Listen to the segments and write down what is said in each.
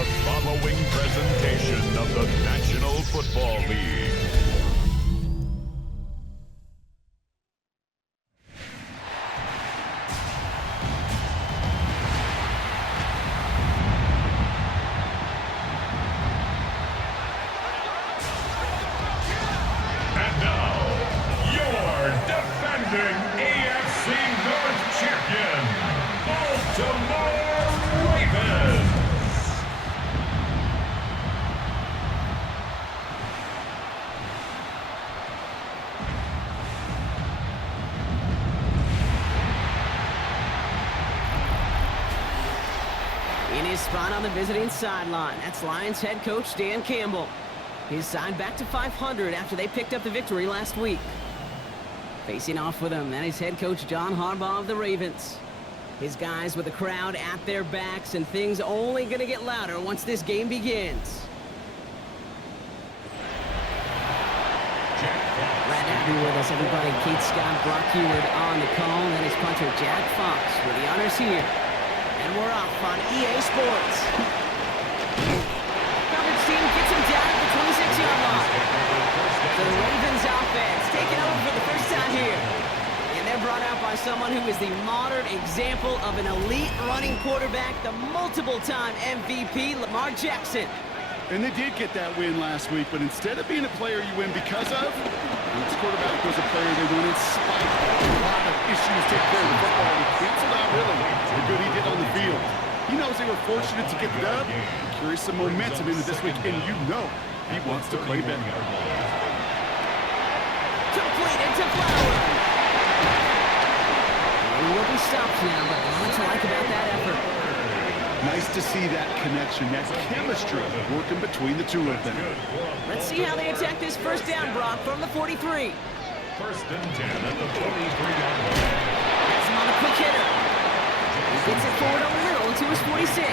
the following presentation of the National Football League. And now, your defending AFC North champion, Baltimore Ravens. In his spot on the visiting sideline, that's Lions head coach Dan Campbell. His side back to 500 after they picked up the victory last week. Facing off with him, that is head coach John Harbaugh of the Ravens. His guys with the crowd at their backs, and things only going to get louder once this game begins. Glad to have you with us, everybody. Keith Scott, Brock Heward on the call, and his punter Jack Fox with the honors here. And we're off on EA Sports. Coverage team gets him down at the 26-yard line. So the Ravens offense taking over for the first time here. And they're brought out by someone who is the modern example of an elite running quarterback, the multiple-time MVP, Lamar Jackson. And they did get that win last week, but instead of being a player you win because of, this quarterback was a player they won in spite of a lot of issues taking care of the football. He canceled out really the good he did on the field. He knows they were fortunate to get the dub, carry some momentum into this week, and you know he wants to play better. Completed to Flower. He will be stopped now, but what to like about that effort? Nice to see that connection, that chemistry working between the two of them. Let's see how they attack this first down, Brock, from the 43. First and 10 at the 43-yard line. Gets him on a quick hitter. He gets it forward a little to his 46.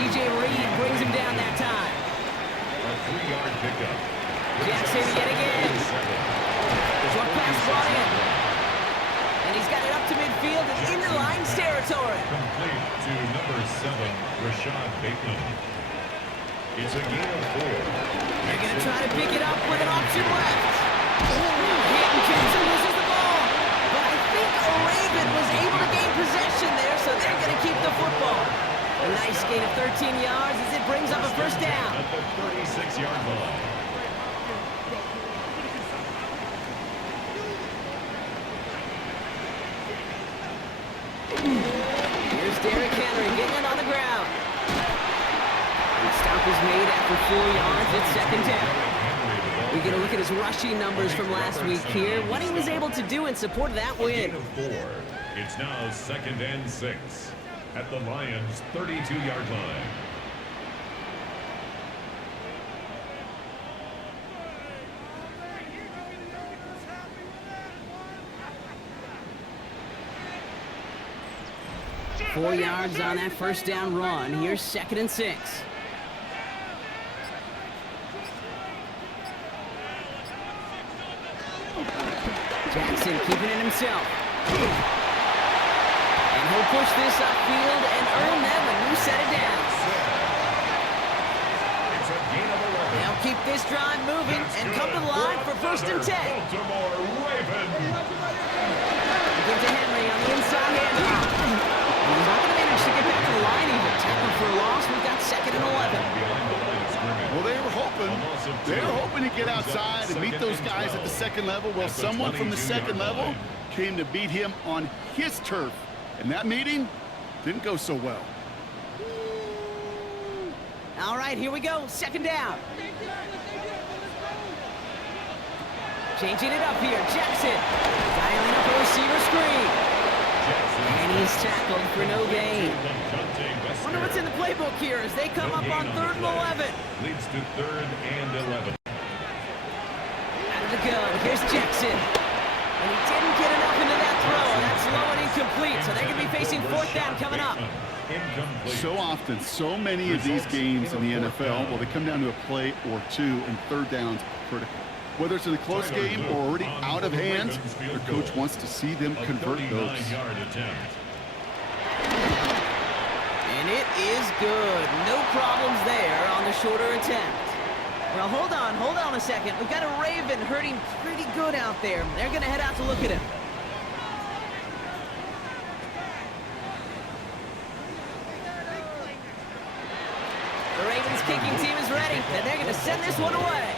DJ Reed brings him down that time. A 3-yard pickup. Jackson yet again. Short pass brought in. And he's got it up to midfield and into Lions territory. Complete to number 7, Rashad Bateman. It's a gain of 4. They're going to try to pick it up with an option left. Hayden Johnson loses the ball. But I think Raven was able to gain possession there, so they're going to keep the football. A nice gain of 13 yards as it brings up a first down. At the 36-yard line. Here's Derrick Henry getting it on the ground. The stop is made after 4 yards. It's second down. We get a look at his rushing numbers from last week here. What he was able to do in support of that win. Gain of 4. It's now second and 6 at the Lions' 32-yard line. Four yards on that first down run. Here's second and 6. Jackson keeping it himself. And he'll push this upfield and earn them a new set of downs. It's a gain of 11. They'll keep this drive moving and come to the line for first and 10. Baltimore Ravens. Give to Henry on the inside handoff. He's not going to manage to get back to the line even. Tackle for a loss. We've got second and 11. Well, they were hoping to get outside and meet those guys at the second level. Well, someone from the second level came to beat him on his turf. And that meeting didn't go so well. All right, here we go. Second down. Changing it up here. Jackson dialing up a receiver screen. And he's tackled for no gain. Wonder what's in the playbook here as they come up on third and 11. Leads to third and 11. Out of the gun. Here's Jackson. And he didn't get enough into that throw. That's low and incomplete. So they're going to be facing fourth down coming up. So often, so many of these games in the NFL, well, they come down to a play or two, and third downs are critical. Whether it's in a close game or already out of hand, their coach wants to see them convert those. And it is good. No problems there on the shorter attempt. Well, hold on a second. We've got a Raven hurting pretty good out there. They're going to head out to look at him. The Ravens kicking team is ready, and they're going to send this one away.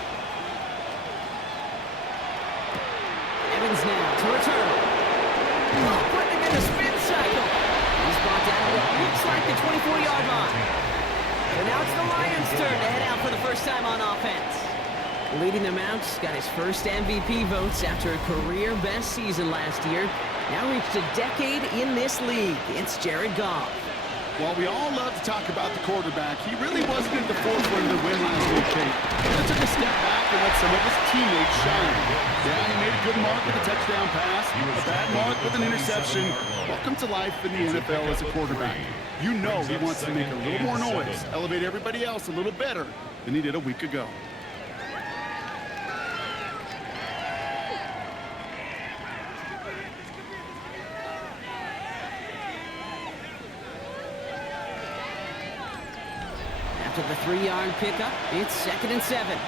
Evans now to return. Oh, putting him in the spin cycle. He's brought down to what looks like the 24-yard line. So now it's the Lions' turn to head out for the first time on offense. Leading them out, got his first MVP votes after a career-best season last year. Now reached a decade in this league. It's Jared Goff. While we all love to talk about the quarterback, he really wasn't at the forefront of the win last week, Kate. He took a step back and let some of his teammates shine. Yeah, he made a good mark with a touchdown pass, a bad mark with an interception. Welcome to life in the NFL as a quarterback. You know he wants to make a little more noise, elevate everybody else a little better than he did a week ago. After the 3-yard pickup, it's 2nd and 7.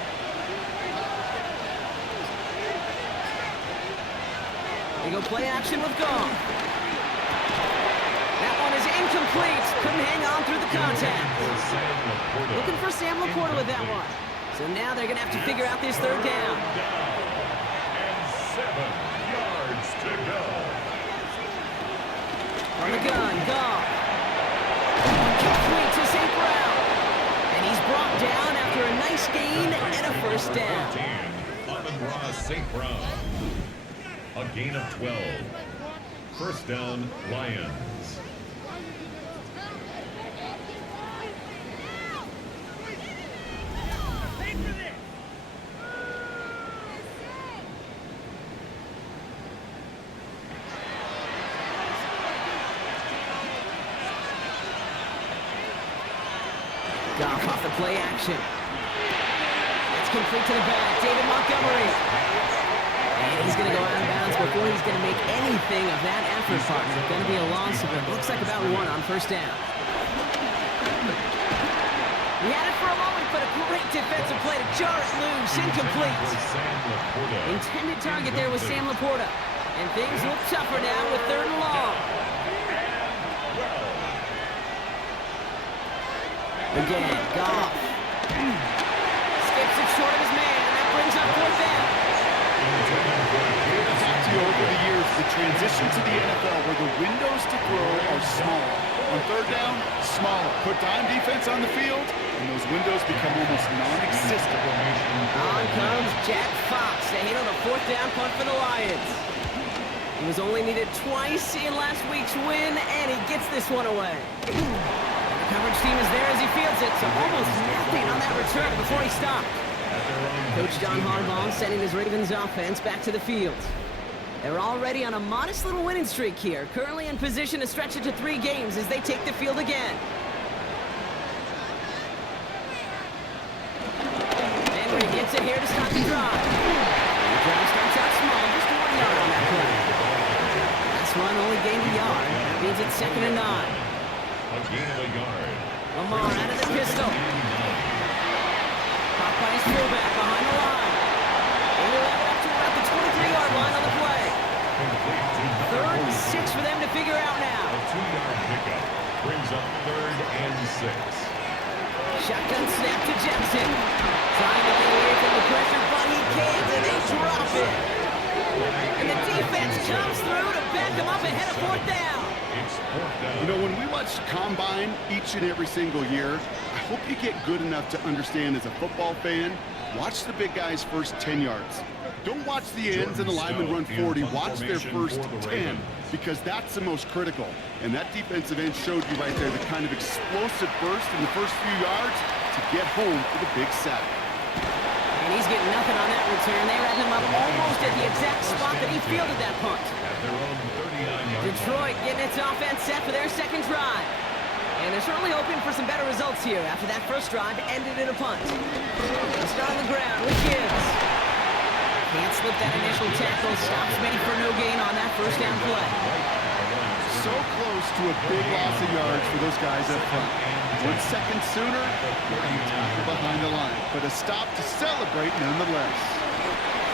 They go play action with Goff. That one is incomplete. Couldn't hang on through the contact. Looking for Sam Laporta with that one. So now they're going to have to figure out this 3rd down. And 7 yards to go. On the gun, Goff. Complete to St. Brown. And he's brought down after a nice gain and a first down. Amon-Ra St. Brown. A gain of 12. First down, Lions. Goff off the play action. It's complete to the back. David Montgomery. And he's going to go out of bounds before he's going to make anything of that effort, partner. Going to be a loss of it. Looks like about 1 on first down. He had it for a moment, but a great defensive play to jar it loose. Incomplete. Intended target there was Sam Laporta. And things look tougher now with 3rd and long. Again, Goff. Skips it short of his man, and that brings up 4th down. I've talked to you over the years, the transition to the NFL where the windows to throw are smaller. On 3rd down, smaller. Put dime defense on the field, and those windows become almost non-existent. On comes Jack Fox to handle the 4th down punt for the Lions. He was only needed twice in last week's win, and he gets this one away. The coverage team is there as he fields it, so almost nothing on that return before he stopped. Coach John Harbaugh sending his Ravens offense back to the field. They're already on a modest little winning streak here, currently in position to stretch it to 3 games as they take the field again. Henry gets it here to start the drive. The drive starts out small, just 1 yard on that play. Last run only gained a yard. That means it's 2nd and 9. A gain of a yard. Lamar out of the pistol. Caught by his fullback behind the line. They will have it up to about the 23-yard line on the play. 3rd and 6 for them to figure out now. A 2-yard pickup brings up 3rd and 6. Shotgun snap to Jackson. Trying to get away from the pressure, but he can't, and they drop it. And the defense comes through to back him up ahead of 4th down. You know, when we watch Combine each and every single year, I hope you get good enough to understand as a football fan, watch the big guys' first 10 yards. Don't watch the ends and the linemen run 40. Watch their first 10, because that's the most critical. And that defensive end showed you right there the kind of explosive burst in the first few yards to get home for the big sack. And he's getting nothing on that return. They wrap him up almost at the exact spot that he fielded that punt. Detroit getting its offense set for their 2nd drive. And they're certainly hoping for some better results here after that first drive ended in a punt. They start on the ground with Gibbs. Can't slip that initial tackle. Stops many for no gain on that first down play. so close to a big loss of yards for those guys up front. 1 second sooner, tackle behind the line. But a stop to celebrate nonetheless.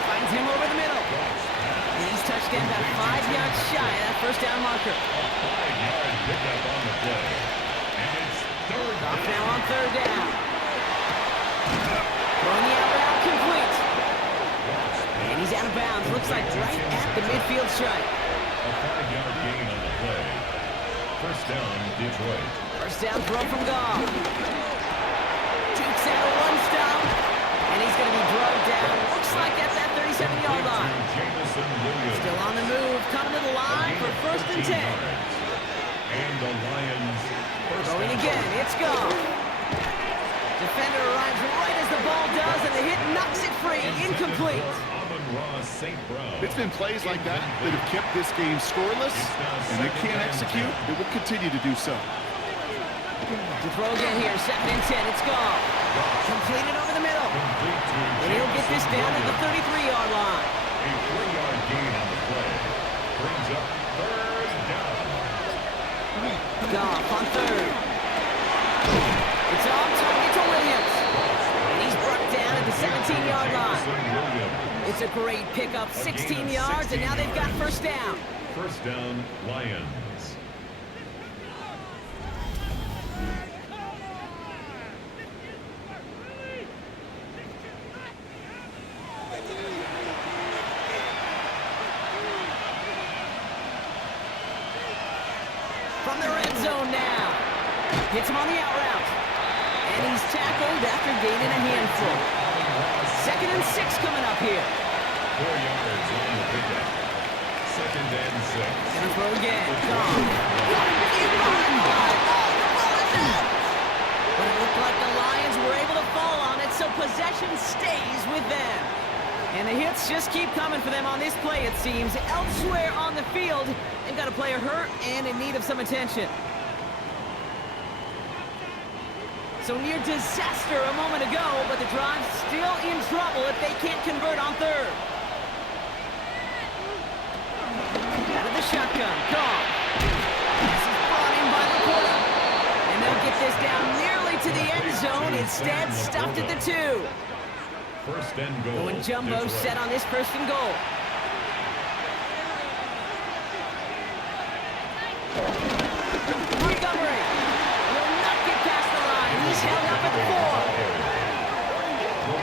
Finds him over the middle. And he's touchdown about 5 yards shy of that first down marker. 5-yard pickup on the play. And it's third Off down. now on third down. Throwing the out route complete. And he's out of bounds. Looks like right at the midfield stripe. A 5-yard gain on the play. First down, Detroit. First down throw from Goff. Jukes out a one stop. And he's going to be drugged down. Looks like at that 37-yard line. Still on the move. Coming to the line for first and 10. And the Lions first Throwing down. again. It's Goff. Defender arrives right as the ball does, and the hit knocks it free. Incomplete. It's been plays like that that have kept this game scoreless, and they can't execute. It will continue to do so. To throw again here, second and 10. It's Goff. Completed over the middle. And he'll get this down at the 33-yard line. A 3-yard gain on the play. Brings up third down. Goff on third. It's on target to Williams. And he's brought down at the 17-yard line. It's a great pickup, 16 yards, and now they've got first down. First down, Lions. From the red zone now. Hits him on the out route. And he's tackled after gaining a handful. Second and 6 coming up here. 4 yards on the pickup. Second and 6. Gonna throw again. Gone. But it looked like the Lions were able to fall on it, so possession stays with them. And the hits just keep coming for them on this play, it seems. Elsewhere on the field, they've got a player hurt and in need of some attention. So near disaster a moment ago, but the drive's still in trouble if they can't convert on third. Out of the shotgun, Goff. This is brought in by Laporta. And they'll get this down nearly to the end zone. Instead, stopped at the 2. First and goal. Going jumbo Detroit. set on this first and goal. Montgomery will not get past the line. He's held up at 4.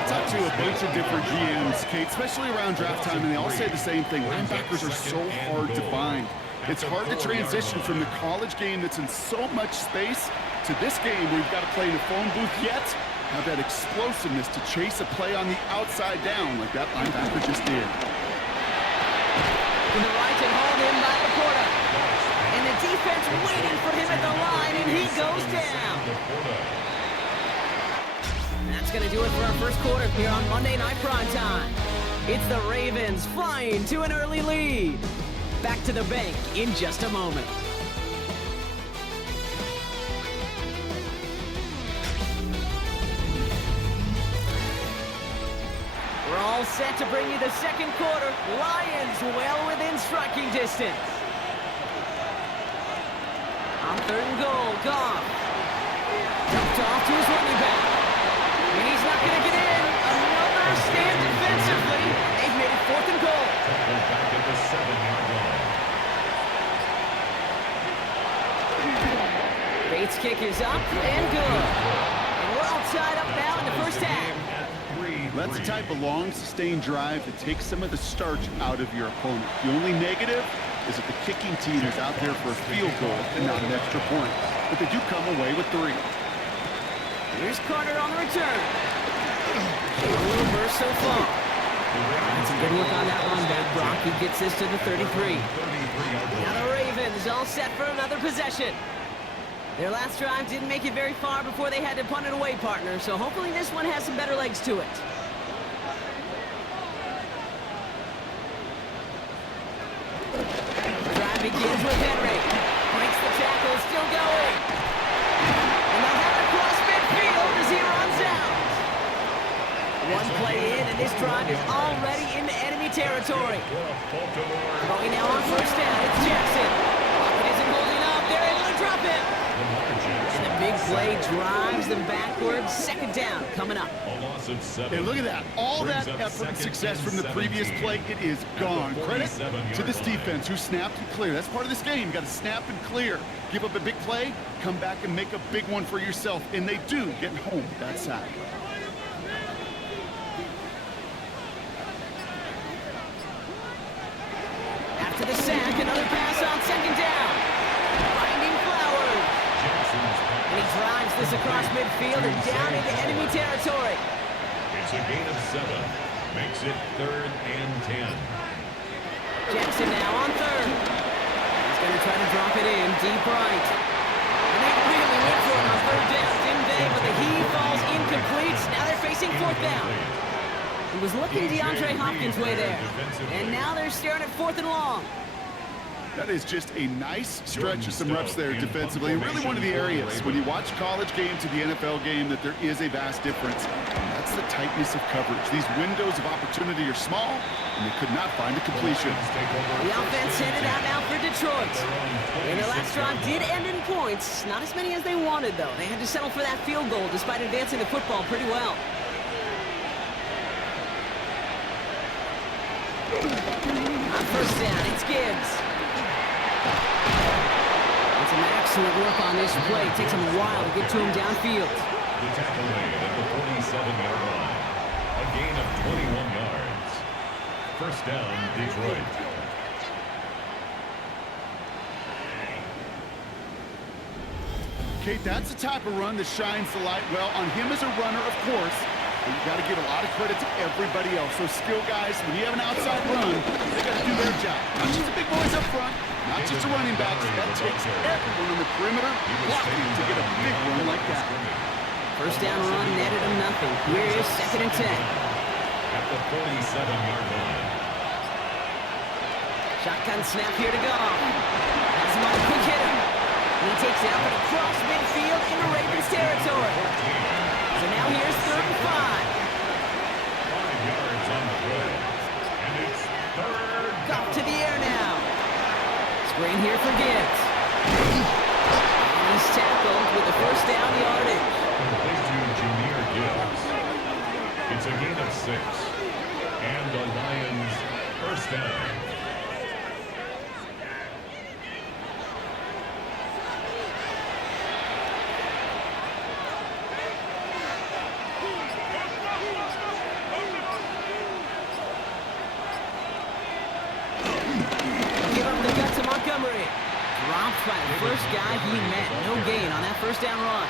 Talk to a bunch of different GMs, Kate, especially around draft time, and they all say the same thing. Linebackers are so hard to find. It's hard to transition from the college game that's in so much space to this game where you've got to play in a phone booth yet have that explosiveness to chase a play on the outside down like that linebacker just did. To the right and hauled in by Laporta. And the defense waiting for him at the line, and he goes down. That's going to do it for our first quarter here on Monday Night Primetime. It's the Ravens flying to an early lead. Back to the bank in just a moment. We're all set to bring you the second quarter. Lions well within striking distance. On third and goal, Goff. Dumped off to his running back. And he's not going to get in. Another stand defensively. They've made it fourth and goal. Back at the 7-yard line. Bates kick is up and good. And we're all tied up now in the first half. That's the type of long, sustained drive that takes some of the starch out of your opponent. The only negative is that the kicking team is out there for a field goal and not an extra point. But they do come away with 3. Here's Carter on the return. A little burst so far. That's a good look on that one back. Brock, he gets this to the 33. Now the Ravens all set for another possession. Their last drive didn't make it very far before they had to punt it away, partner. So hopefully this one has some better legs to it. Drive begins with Henry. Breaks the tackle, still going. And they'll have it across midfield as he runs out. One play in, and this drive is already into enemy territory. Throwing now on first down, it's Jackson. Pocket isn't holding play drives them backwards. Second down coming up. A loss of 7. Hey, look at that. All Brings that up effort and second success and from the previous 17. play, it is gone. Credit to 47-yard this line. defense who snapped and cleared. That's part of this game. You got to snap and clear. Give up a big play, come back and make a big one for yourself. And they do get home with that sack. After the sack, another pass on second down. Finding Flowers. And he drives this across midfield and down into enemy territory. It's a gain of 7. Makes it 3rd and 10. Jackson now on third. He's going to try to drop it in deep right. And they really went for it on third down, didn't they? But the heave falls incomplete. Now they're facing fourth down. He was looking DeAndre Hopkins' way there. And now they're staring at 4th and long. That is just a nice stretch of some reps there defensively. And really one of the areas when you watch college game to the NFL game that there is a vast difference. That's the tightness of coverage. These windows of opportunity are small, and they could not find a completion. The offense headed out now for Detroit. And their last drive did end in points. Not as many as they wanted, though. They had to settle for that field goal despite advancing the football pretty well. On first down, it's Gibbs. And some excellent work on this play. It takes him a while to get to him downfield. The tackle made at the 47-yard line. A gain of 21 yards. First down, Detroit. Kate, that's the type of run that shines the light well on him as a runner, of course. But you got to give a lot of credit to everybody else. So skill guys, when you have an outside run, they got to do their job. Not just the big boys up front, not just the running backs. That takes everyone on the perimeter blocking to get a big run like that. First down run netted him nothing. Here is 2nd and 10. At the 47-yard line. Shotgun snap here to go. Has him on a quick hitter. And he takes it out across midfield into Ravens territory. So now here's 3rd and 5. 5 yards on the play. And it's 3rd down. Off to the air now. Screen here for Gibbs. And he's tackled with the first down yardage. Complete to Jameer Gibbs. It's a gain of 6. And the Lions first down. Dropped by the first guy he met. No gain on that first down run.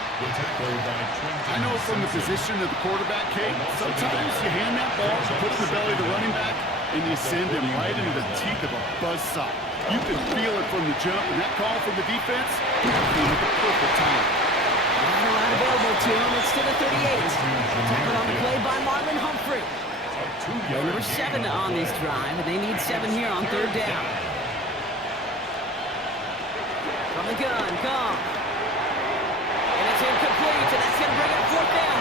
I know from the position of the quarterback, Kate, sometimes you hand that ball, you put it in the belly of the running back, and you send him right into the teeth of a buzzsaw. You can feel it from the jump, and that call from the defense came at the perfect time. Not available to him. It's to the 38. Tackled on the play by Marlon Humphrey. Number 7 on this drive, and they need 7 here on 3rd down. From the gun, Goff. And it's incomplete, and that's going to bring up 4th down.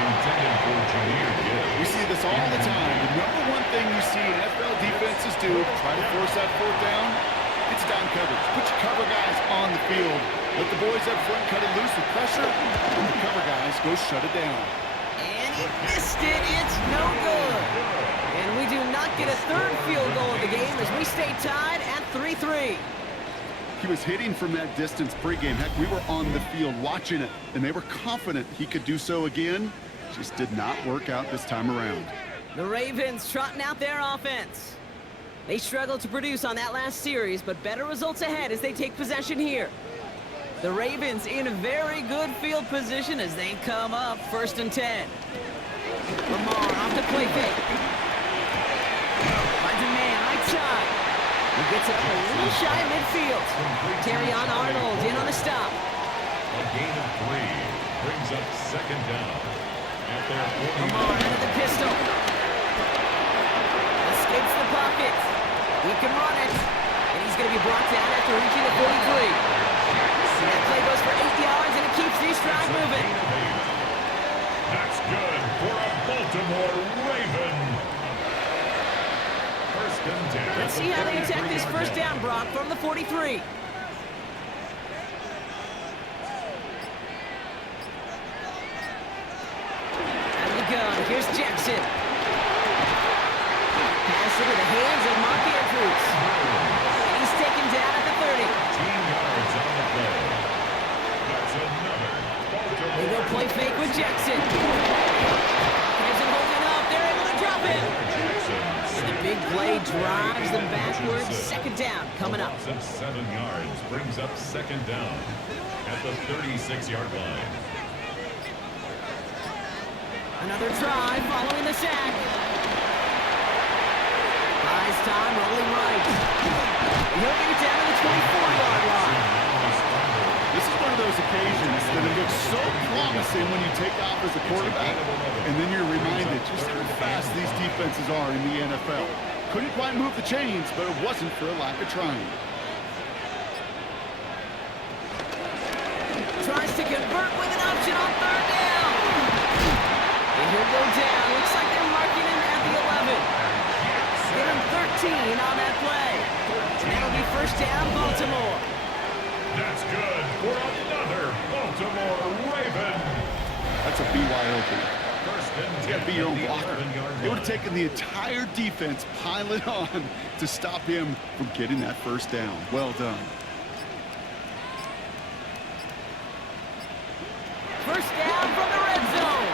We see this all the time. The number one thing you see NFL defenses do, try to force that 4th down, it's down coverage. Put your cover guys on the field. Let the boys up front cut it loose with pressure, and the cover guys go shut it down. And he missed it. It's no good. And we do not get a 3rd field goal of the game as we stay tied at 3-3. He was hitting from that distance pregame. Heck, we were on the field watching it, and they were confident he could do so again. Just did not work out this time around. The Ravens trotting out their offense. They struggled to produce on that last series, but better results ahead as they take possession here. The Ravens in a very good field position as they come up 1st and 10. Lamar off the play fake. Finds a man right side. He gets it up a little shy of midfield. Terrion Arnold in on the stop. A gain of 3 brings up 2nd down. At their 40. Lamar into the pistol. Escapes the pocket. He can run it. And he's going to be brought down after reaching the 43. And that play goes for 8 yards, and it keeps these drives moving. That's good for a Baltimore Raven. Let's see how they attack this first down, Brock, from the 43. drives them backwards. Second down coming up. A loss of 7 yards brings up second down at the 36-yard line. Another try following the sack. Buys time, rolling right. He'll get it down to the 24-yard line. This is one of those occasions that it looks so promising when you take off as a quarterback, and then you're reminded just how fast these defenses are in the NFL. Couldn't quite move the chains, but it wasn't for a lack of trying. Tries to convert with an option on third down. And he'll go down. Looks like they're marking him at the 11. Get him 13 on that play. And that'll be first down, Baltimore. That's good for another Baltimore Raven. That's a BYOB. First and You got to be your own blocker. 11-yard It would line. have taken the entire defense piling on to stop him from getting that first down. Well done. First down from the red zone.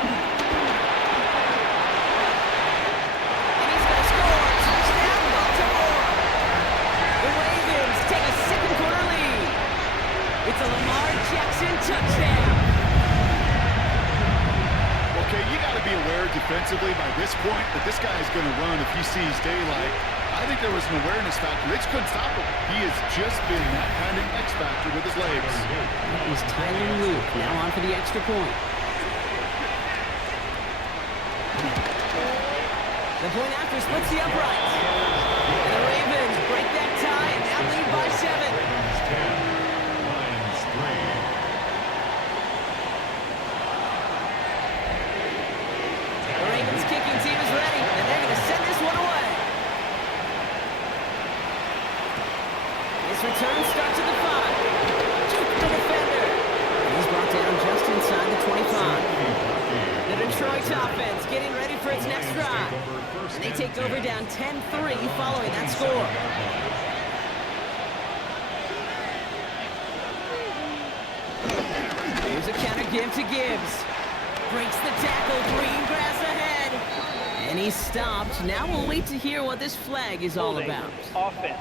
And he's going to score. Touchdown, Baltimore. The Ravens take a second quarter lead. It's a Lamar Jackson touchdown. Okay, you got to be aware defensively by this point that this guy is going to run if he sees daylight. I think there was an awareness factor. They just couldn't stop him. He has just been that kind of X factor with his legs. That was Tyler Luke. Now on for the extra point. The point after splits the uprights. And the Ravens break that tie and now lead by 7. Ravens 10, Lions 3. The Ravens kicking team is ready, and they're going to send this one away. This return starts at the 5. Juke the defender. And he's brought down just inside the 25. The Detroit offense getting ready for its next drive. And they take over down 10-3 following that score. Here's a counter give to Gibbs. Breaks the tackle, green grass ahead. And he's stopped. Now we'll wait to hear what this flag is all about. Offense.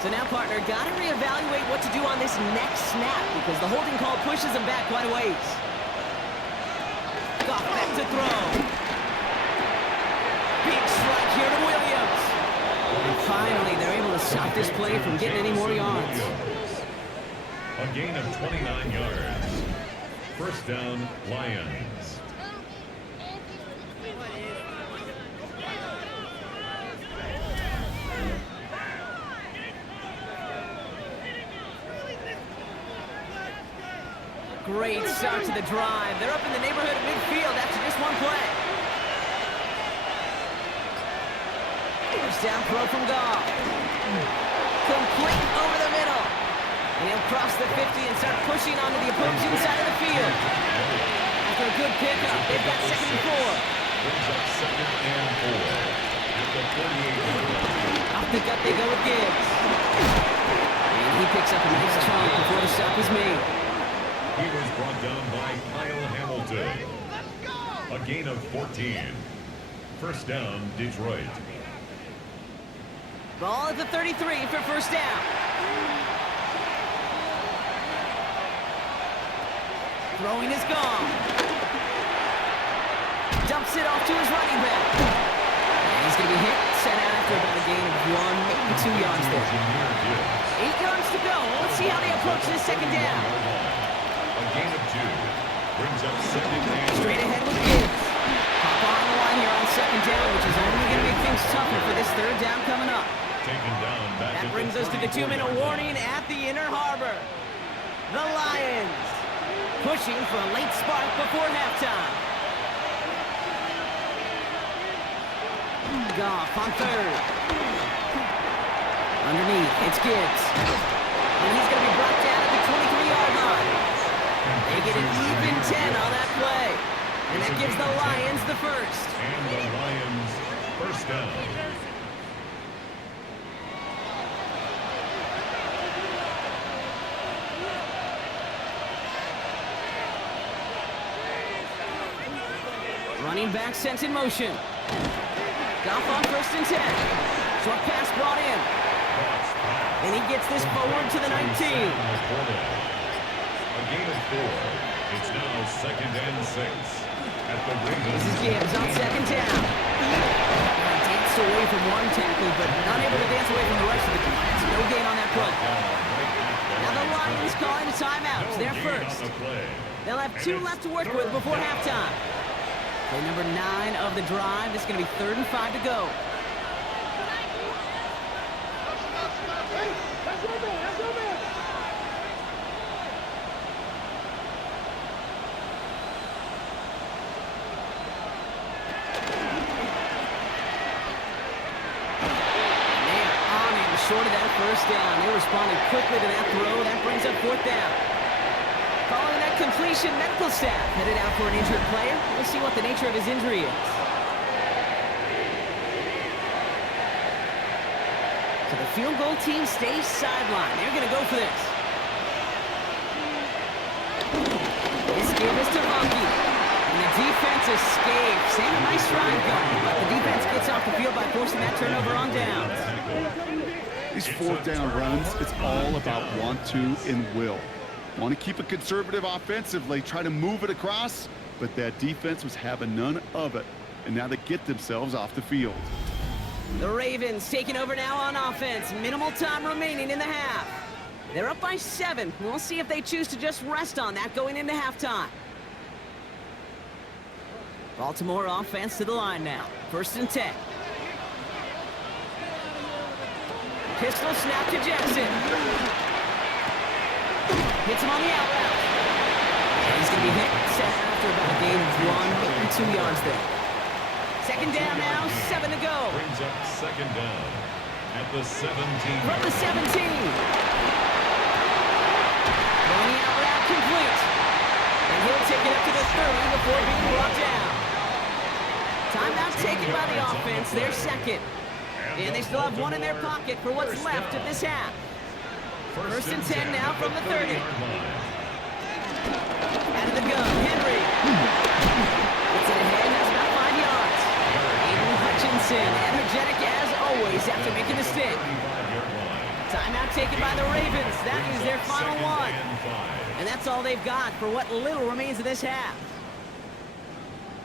So now, partner, got to reevaluate what to do on this next snap because the holding call pushes him back quite a ways. Goff back to throw. Big strike here to Williams. And finally, they're able to stop this play from getting any more yards. A gain of 29 yards. First down, Lions. Great start to the drive. They're up in the neighborhood of midfield after just one play. First down throw from Goff. Complete over the middle. And he'll cross the 50 and start pushing onto the opposing side of the field. After a good pickup, they've got second and 4. Brings up second and 4 at the 38-yard line. Off the gut they go with Gibbs. And he picks up a nice chunk before the stop is made. He was brought down by Kyle Hamilton. A gain of 14. First down, Detroit. Ball at the 33 for first down. Throwing is gone. Dumps it off to his running back. And he's going to be hit, sent out after about a gain of 1, maybe 2 yards there. 8 yards to go. Let's see how they approach this second down. A gain of 2 brings up second and Straight ahead with Gibbs. Hop on the line here on second down, which is only going to make things tougher for this third down coming up. taken down back. That brings us to the 2-minute warning at the Inner Harbor. The Lions pushing for a late spark before halftime. Goff on third. Underneath, it's Gibbs. And he's going to be brought down at the 23-yard line. They get an even 10 on that play. And that gives the Lions the first. And the Lions first down. Running Going back, sent in motion. Goff on 1st and 10. Short pass brought in. And he gets this forward to the 19. A gain of 4. It's now 2nd and 6. At the This is Gibbs on 2nd down. Danced away from one tackle, but not able to dance away from the rest of the defense. No gain on that play. Now the Lions calling a timeout. It's their first. They'll have 2 left to work with before halftime. Play number 9 of the drive. It's going to be 3rd and 5 to go. Short of that 1st down. They responded quickly to that throw. That brings up 4th down. Following that completion, medical staff headed out for an injured player. We'll see what the nature of his injury is. So the field goal team stays sidelined. They're going to go for this. This give is to Monkey. And the defense escapes. And a nice ride going. But the defense gets off the field by forcing that turnover on downs. These 4th down runs, it's all about want to and will. Want to keep it conservative offensively, try to move it across, but that defense was having none of it. And now they get themselves off the field. The Ravens taking over now on offense. Minimal time remaining in the half. They're up by 7. We'll see if they choose to just rest on that going into halftime. Baltimore offense to the line now. 1st and 10. Pistol snap to Jackson. Hits him on the out route. And he's going to be hit set after about a gain of 1 or 2 yards there. 2nd down now, 7 to go. Brings up 2nd down at the 17. From the 17. Going the out route complete. And he'll take it up to the 30 before being brought down. Timeout taken by the offense, their 2nd. And they still have 1 in their pocket for what's left of this half. 1st and 10 now from the 30. Out of the gun, Henry. Gets it ahead, has about 5 yards. Aiden Hutchinson, energetic as always after making the stick. Timeout taken by the Ravens. That is their final one. And that's all they've got for what little remains of this half.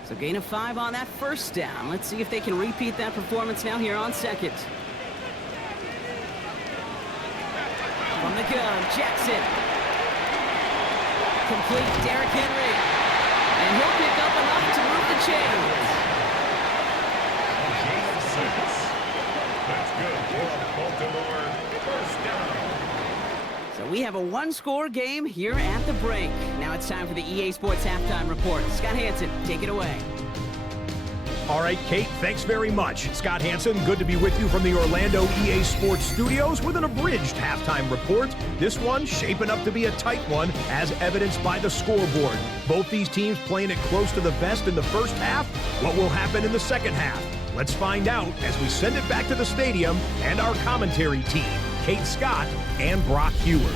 So gain of 5 on that 1st down. Let's see if they can repeat that performance now here on 2nd. From the gun, Jackson. Complete, Derrick Henry. And he'll pick up enough to move the chains. Gain of 6. That's good for Baltimore. 1st down. So we have a 1-score game here at the break. Now it's time for the EA Sports Halftime Report. Scott Hansen, take it away. All right, Kate, thanks very much. Scott Hansen, good to be with you from the Orlando EA Sports Studios with an abridged halftime report. This one shaping up to be a tight one, as evidenced by the scoreboard. Both these teams playing it close to the vest in the 1st half. What will happen in the 2nd half? Let's find out as we send it back to the stadium and our commentary team, Kate Scott and Brock Hewer.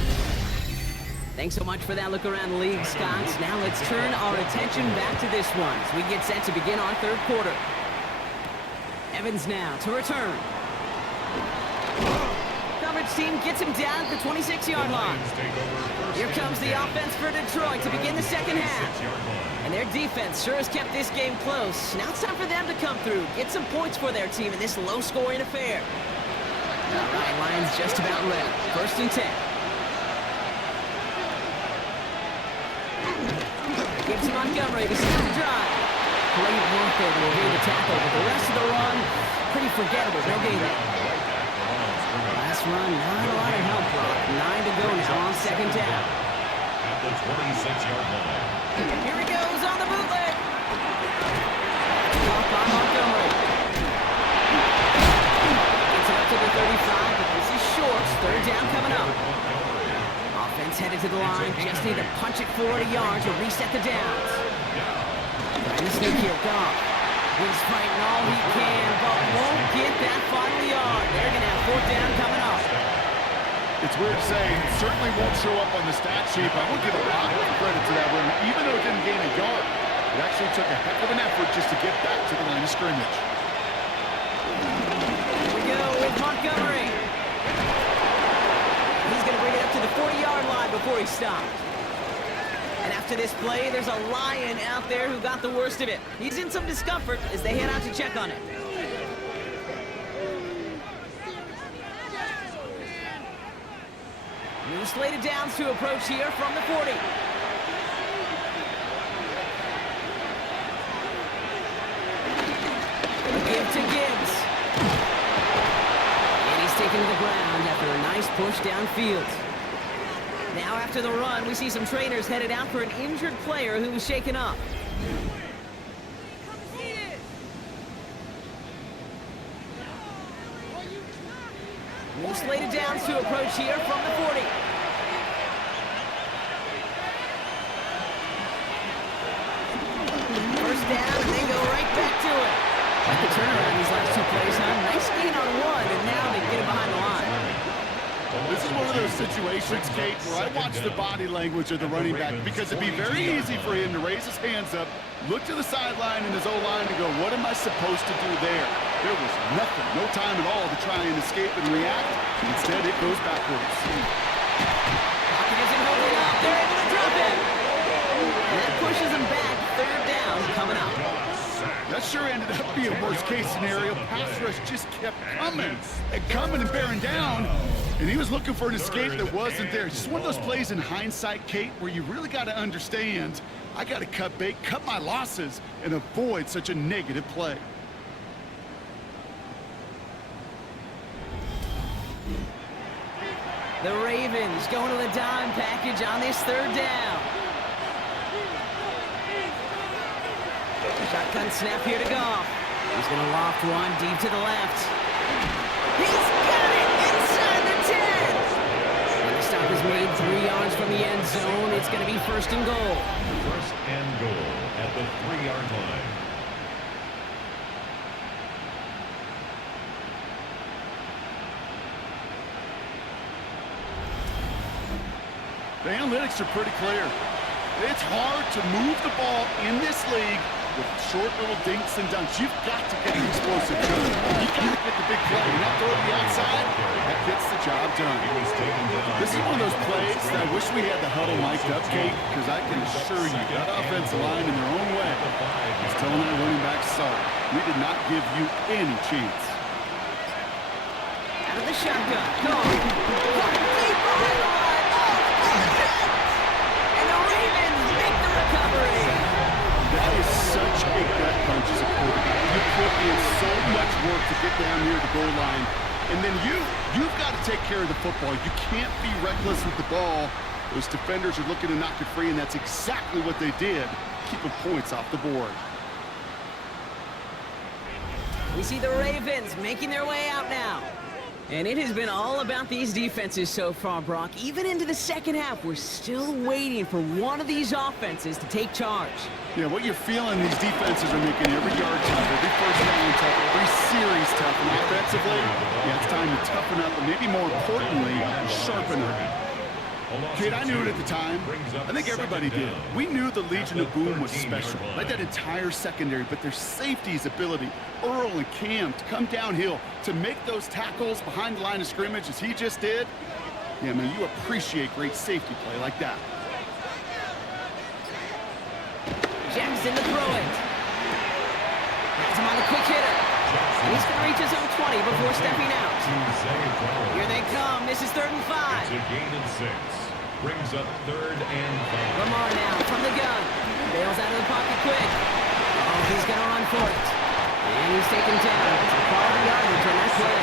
Thanks so much for that look around the league, Scott. Now let's turn our attention back to this one as we get set to begin our 3rd quarter. Evans now to return. Coverage team gets him down at the 26-yard line. Here comes the offense for Detroit to begin the 2nd half. And their defense sure has kept this game close. Now it's time for them to come through, get some points for their team in this low-scoring affair. All right, Lions just about ready. 1st and 10. Gives Montgomery to start the drive. Great work there to evade the tackle, but the rest of the run, pretty forgettable. No gain there. Last run, not a lot of help, Brock. 9 to go now on 2nd down. At the 26-yard line. Here he goes on the bootleg. Off by Montgomery. Gets it up to the 35, but this is short. 3rd down coming up. Offense headed to the line. Just need to punch it 40 yards or reset the downs. Trying to sneak here, Goff. He's fighting all he can, but won't get that final yard. They're going to have 4th down coming up. It's weird to say, it certainly won't show up on the stat sheet, but I would give a lot of credit to that run, even though it didn't gain a yard. It actually took a heck of an effort just to get back to the line of scrimmage. Here we go with Montgomery. He's going to bring it up to the 40-yard line before he stops. And after this play, there's a Lion out there who got the worst of it. He's in some discomfort as they head out to check on it. New slated downs to approach here from the 40. Give to Gibbs. And he's taken to the ground after a nice push downfield. Now after the run, we see some trainers headed out for an injured player who was shaken up. New slated downs to approach here from the 40. First down, and they go right back to it. Like the turnaround these last two plays, huh? Nice gain on one, and now they get it behind the line. This is one of those situations, Kate, where I watch the body language of the running back because it'd be very easy for him to raise his hands up, look to the sideline in his O-line and go, what am I supposed to do there? There was nothing, no time at all to try and escape and react. Instead, it goes backwards. Pocket isn't holding up. They're able to drop it. And that pushes them back. Third down coming up. That sure ended up being a worst-case scenario. Pass rush just kept coming and bearing down. And he was looking for an escape that wasn't there. Just one of those plays in hindsight, Kate, where you really got to understand, I got to cut bait, cut my losses, and avoid such a negative play. The Ravens going to the dime package on this third down. Shotgun snap here to Goff. He's going to loft one deep to the left. He's got it inside the 10. And the stop is made 3 yards from the end zone. It's going to be first and goal. First and goal at the 3-yard line. The analytics are pretty clear. It's hard to move the ball in this league with short little dinks and dunks. You've got to get an explosive jump. You got to get the big play. And that throw to the outside, that gets the job done. This is one of those plays that I wish we had the huddle mic'd up, Kate, because I can assure you that offensive line in their own way is telling our running back, sorry, we did not give you any chance. Out of the shotgun. Go. Deep behind the line. And the Ravens make the recovery. That is such a gut punch as a quarterback. You put in so much work to get down near the goal line, and then you've got to take care of the football. You can't be reckless with the ball. Those defenders are looking to knock it free, and that's exactly what they did, keeping points off the board. We see the Ravens making their way out now. And it has been all about these defenses so far, Brock. Even into the second half, we're still waiting for one of these offenses to take charge. Yeah, what you're feeling, these defenses are making every yard tough, every first down tough, every series tough. And offensively, yeah, it's time to toughen up, and maybe more importantly, sharpen up. Kid, I knew it at the time. I think everybody did. We knew the Legion of Boom was special, like that entire secondary, but their safety's ability, Earl and Cam, to come downhill, to make those tackles behind the line of scrimmage as he just did, yeah, man, you appreciate great safety play like that. Jackson to throw it. Has him on the quick hitter. And he's going to reach his own 20 before stepping out. Here they come. This is 3rd and 5. It's a gain of 6. Brings up 3rd and 5. Lamar now from the gun. Bails out of the pocket quick. Oh, he's going to run for it. And he's taken down. It's a quality yardage on that play.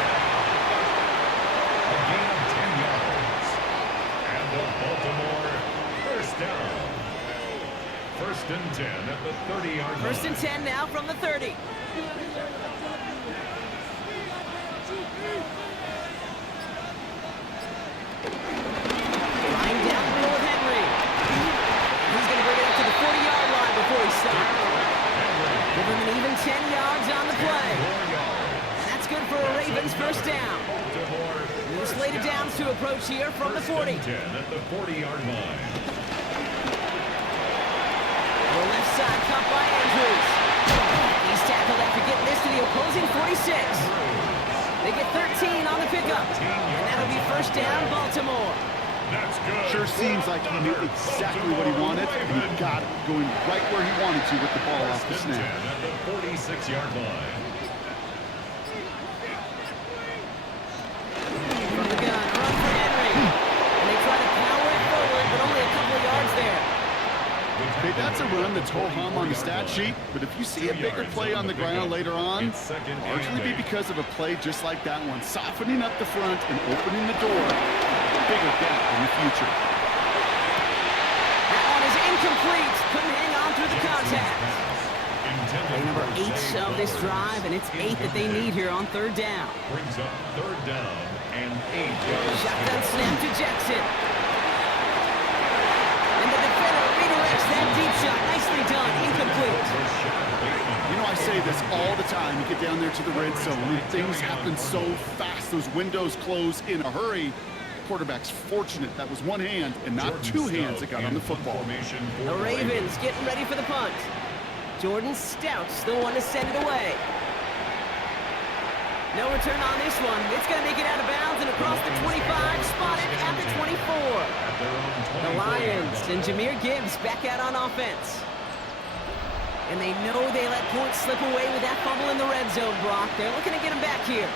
A gain of 10 yards. And the Baltimore first down. 1st and 10 at the 30-yard line. 1st and 10 now from the 30. Lying down the middle with Henry. He's going to bring it up to the 40-yard line before he stops. Give him an even 10 yards on the play. And that's good for a Ravens first down. New slated downs to approach here from the 40. 10 at the 40-yard line. The left side, caught by Andrews. He's tackled after getting this to the opposing 46. They get 13 on the pickup, and that'll be first down, Baltimore. That's good. Sure seems like he knew exactly what he wanted, and he got it going right where he wanted to with the ball off the snap. At the 46-yard line. From the gun, run for Henry. And they try to power it forward, but only a couple of yards there. Okay, that's a run that's ho-hum on the stat sheet, but if you see a bigger play on the ground later on, largely be because of a play just like that one, softening up the front and opening the door, a bigger gap in the future. That one is incomplete. Couldn't hang on through the contact. Play number 8 of this drive, and it's 8 that they need here on third down. Brings up third down and 8. Shotgun snap to Jackson. And the defender redirects that deep shot. Nicely done. Incomplete. You know, I say this all the time. You get down there to the red zone, and things happen so fast. Those windows close in a hurry. Quarterback's fortunate that was one hand and not two hands that got on the football. The Ravens getting ready for the punt. Jordan Stout's the one to send it away. No return on this one. It's going to make it out of bounds and across the 25, spotted at the 24. The Lions and Jahmyr Gibbs back out on offense. And they know they let points slip away with that fumble in the red zone, Brock. They're looking to get him back here.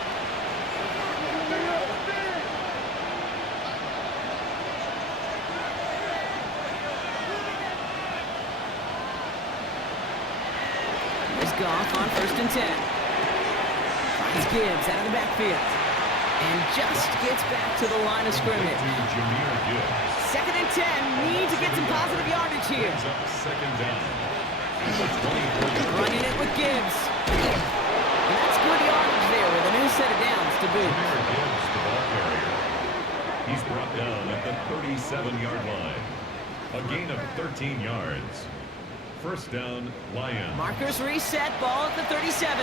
Goff on 1st and 10. Finds Gibbs out of the backfield. And just gets back to the line of scrimmage. 2nd and 10. Need to get some positive yardage here. Second down. Running it with Gibbs. And that's good yardage there with a new set of downs to boot. Gibbs, the ball carrier. He's brought down at the 37-yard line. A gain of 13 yards. First down, Lions. Markers reset, ball at the 37.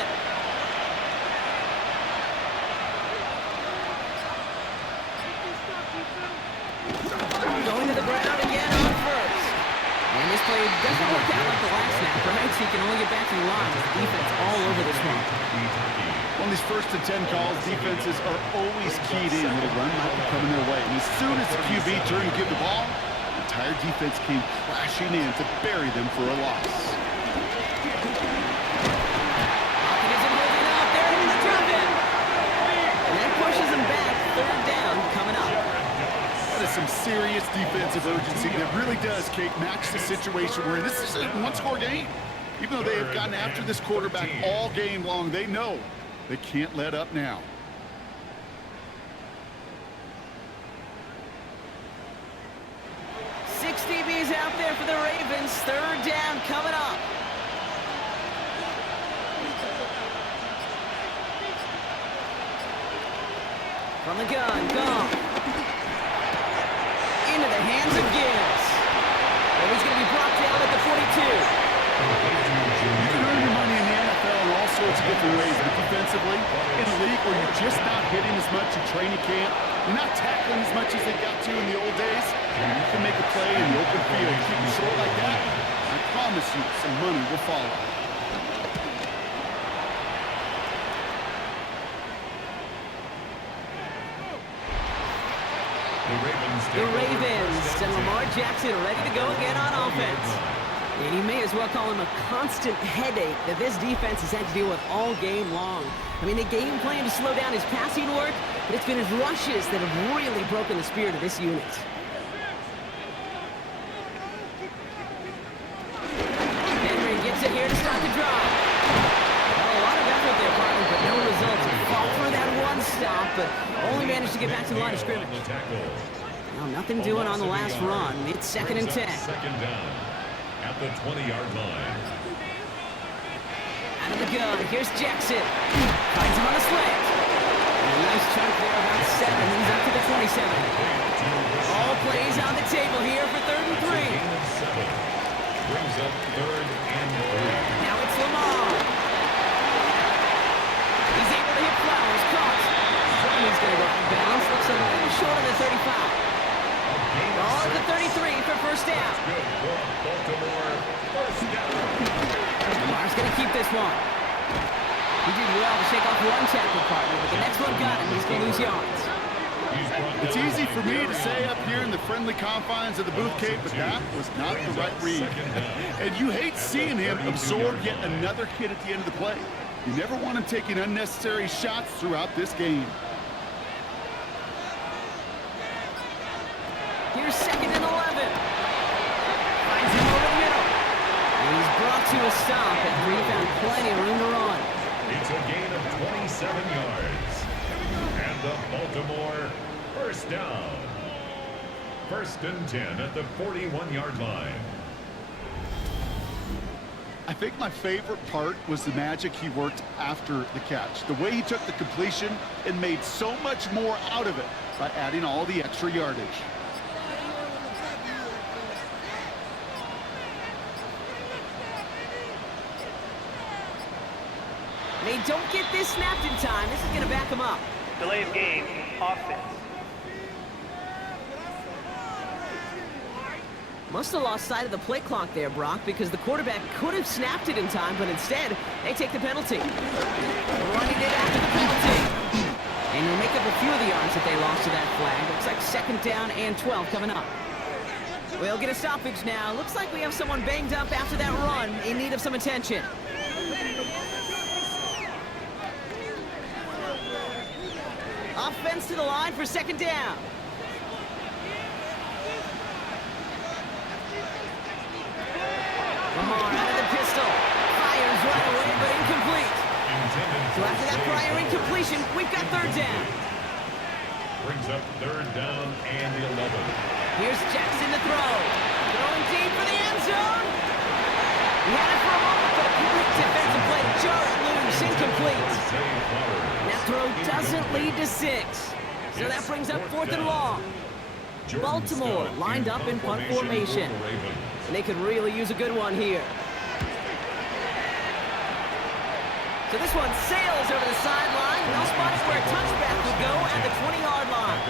Going to the ground again on first. And this play doesn't work out like the last snap. Perhaps he can only get back to the line with the defense all over this one. On these 1st and 10 calls, defenses are always keyed in. A little run might be coming their way. And as soon as the QB turned to give the ball, entire defense came crashing in to bury them for a loss. Pocket isn't holding up. They're in the drop-in. And that pushes them back. Third down coming up. That is some serious defensive urgency that really does, Kate, match the situation we're in. This is a one-score game. Even though they have gotten after this quarterback all game long, they know they can't let up now. DB's out there for the Ravens. Third down coming up. From the gun, Goff. Into the hands of Gibbs. And he's going to be brought down at the 42. You can earn your money in the NFL in all sorts of different ways, but defensively, in a league where you're just not hitting as much in training camp, you're not tackling as much as they got to in the old days, and you can make a play in the open field. Keep it short like that, I promise you some money will follow. The Ravens and Lamar Jackson ready to go again on offense. And you may as well call him a constant headache that this defense has had to deal with all game long. I mean, the game plan to slow down his passing work, but it's been his rushes that have really broken the spirit of this unit. Henry gets it here to start the drive. Well, a lot of effort there, partner, but no results. He fought for that one stop, but only managed to get back to the line of scrimmage. Well, nothing doing on the last run. It's 2nd and 10. Second down at the 20-yard line. Out of the gun, here's Jackson. Finds him on a slant. And a nice chunk there, about 7. He's up to the 27. All plays on the table here for 3rd and 3. Brings up 3rd and 3. Now it's Lamar. He's able to hit Flowers. Caught. He's going to go out of bounds. Looks a little short of the 35. Ball at the 33 for first down. Good for Baltimore. First down. Lamar's going to keep this one. He did well to shake off one tackle partner, but the next one got him. He's going to lose yards. It's easy for me to say up here in the friendly confines of the booth, Kate, but that was not the right read. And you hate seeing him absorb yet another hit at the end of the play. You never want him taking unnecessary shots throughout this game. Here's 2nd and 11. Finds him over the middle. And he's brought to a stop after he found plenty of room to run. It's a gain of 27 yards. And the Baltimore first down. 1st and 10 at the 41-yard line. I think my favorite part was the magic he worked after the catch. The way he took the completion and made so much more out of it by adding all the extra yardage. They don't get this snapped in time. This is going to back them up. Delay of game, offense. Must have lost sight of the play clock there, Brock, because the quarterback could have snapped it in time, but instead, they take the penalty. Running it after the penalty. And we'll make up a few of the yards that they lost to that flag. Looks like 2nd down and 12 coming up. We'll get a stoppage now. Looks like we have someone banged up after that run in need of some attention. Offense to the line for 2nd down. Lamar out of the pistol. Fires right away, but incomplete. So after that prior incompletion, we've got 3rd down. Brings up 3rd down and 11. Here's Jackson to throw. Throwing deep for the end zone. He had it for a moment, but a great defensive play to jar it loose. Incomplete. That throw doesn't lead to 6. So that brings up 4th and long. Baltimore lined up in punt formation. And they could really use a good one here. So this one sails over the sideline. Well spotted where a touchback will go at the 20-yard line.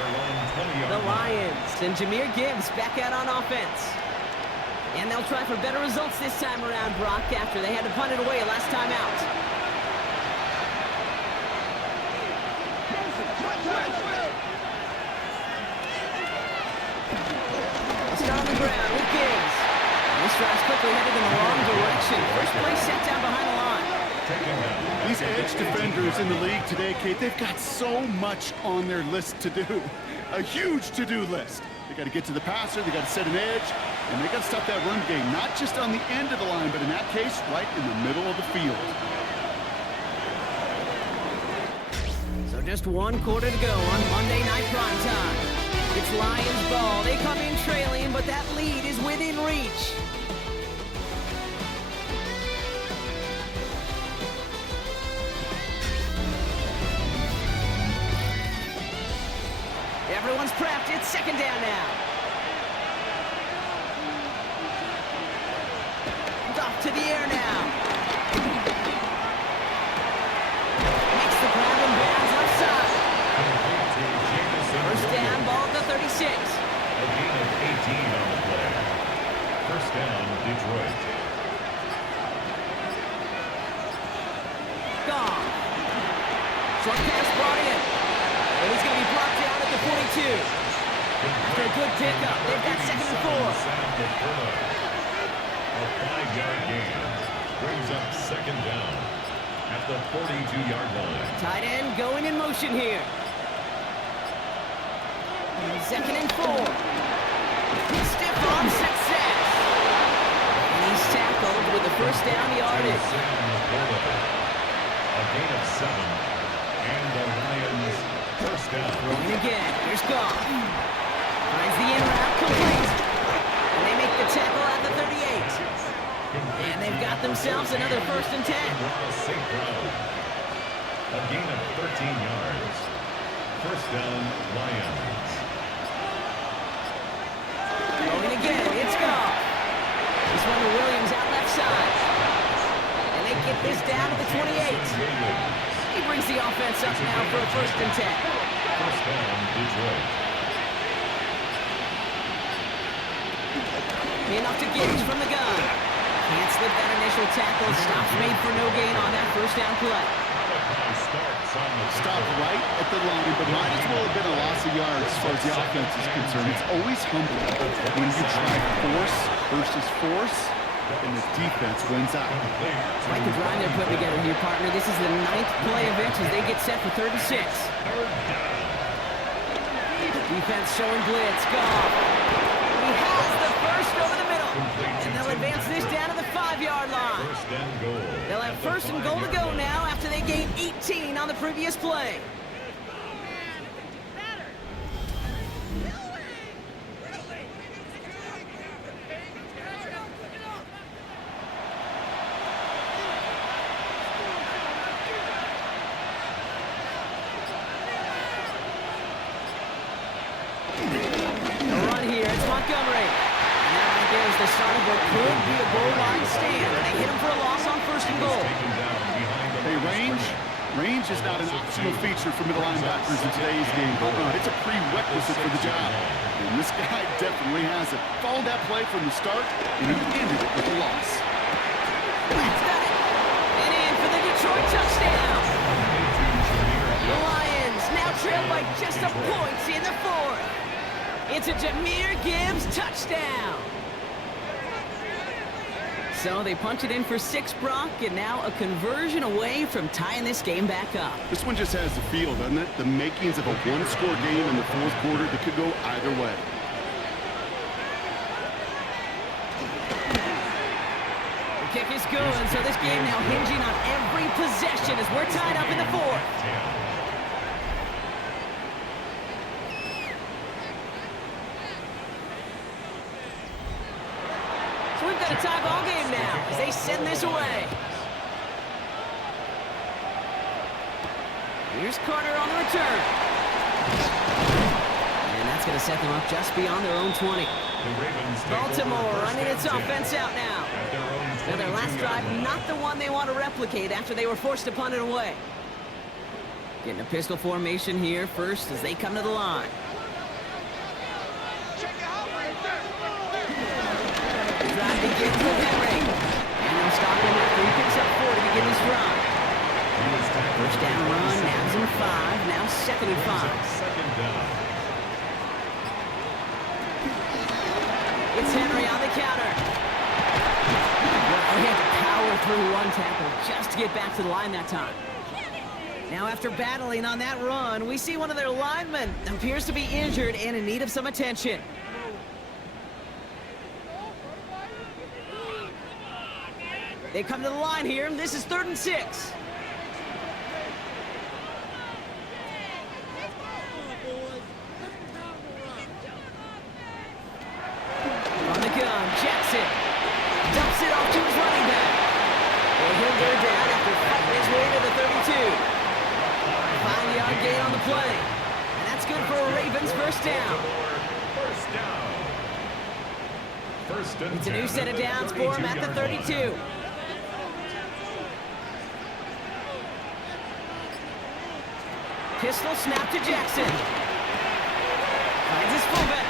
The Lions and Jahmyr Gibbs back out on offense. And they'll try for better results this time around, Brock, after they had to punt it away last time out. Start on the ground with Gibbs. And this drive's quickly headed in the wrong direction. First play set down behind the line. These edge defenders in the league today, Kate, they've got so much on their list to do. A huge to-do list. They got to get to the passer, they got to set an edge, and they got to stop that run game, not just on the end of the line, but in that case, right in the middle of the field. So just 1 quarter to go on Monday Night Primetime. It's Lions ball. They come in trailing, but that lead is within reach. Everyone's prepped. It's 2nd down now. It's off to the air now. Makes the grab and bounds left side. First down, ball at the 36. A gain of 18 on the play. First down, Detroit. Gone. Short pass brought in. And he's going to be brought down at the 42. After a good pickup, they've got 2nd and 4. A 5-yard gain brings up 2nd down at the 42-yard line. Tight end going in motion here. 2nd and 4. Stiff arm success. And he's tackled with the first down yardage. A gain of 7. And the Lions first down. Throwing again. Here's Goff. Finds the in route complete. And they make the tackle at the 38. And they've got themselves another 1st and 10. A gain of 13 yards. First down, Lions. Throwing again. It's Goff. This one to Williams out left side. And they get this down to the 28. He brings the offense up now for a 1st and 10. First down, Detroit. Enough to gauge from the gun. Can't slip that initial tackle. Stops made for no gain on that first down play. Stop right at the line, but might as well have been a loss of yards as far as the offense is concerned. It's always humbling when you try force versus force, and the defense wins out. Like the grind they're putting together here, partner. This is the 9th play of it as they get set for 3rd and 6. Defense showing blitz. Goff. He has the first over the middle. And they'll advance this down to the 5-yard line. They'll have 1st and goal to go now after they gained 18 on the previous play. There's the start of what could be a goal line stand. They hit him for a loss on 1st and goal. Hey, range is not an optional feature for middle linebackers in today's game. It's a prerequisite for the job. And this guy definitely has it. Followed that play from the start, and he ended it with a loss. That's got it. And in for the Detroit touchdown. The Lions now trail by just a point in the 4th. It's a Jahmyr Gibbs touchdown. So they punch it in for 6, Brock, and now a conversion away from tying this game back up. This one just has the feel, doesn't it? The makings of a one-score game in the 4th quarter that could go either way. The kick is good, so this game now hinging on every possession as we're tied up in the 4th. We've got a tie ball game now as they send this away. Here's Carter on the return. And that's going to set them up just beyond their own 20. Baltimore running its offense out now. Now their last drive, not the one they want to replicate after they were forced to punt it away. Getting a pistol formation here first as they come to the line. Drive begins with Henry. And they'll stop him after he picks up 4 to begin his drive. First down run, now's in 5, now 2nd and 5. It's Henry on the counter. Well, he had to power through one tackle just to get back to the line that time. Now after battling on that run, we see one of their linemen appears to be injured and in need of some attention. They come to the line here, and this is 3rd and 6. On the gun, Jackson dumps it off to his running back. And he'll go down after fighting his way to the 32. 5-yard gain on the play. And that's good for a Ravens first down. It's a new set of downs for him at the 32. Pistol snap to Jackson. Finds his fullback.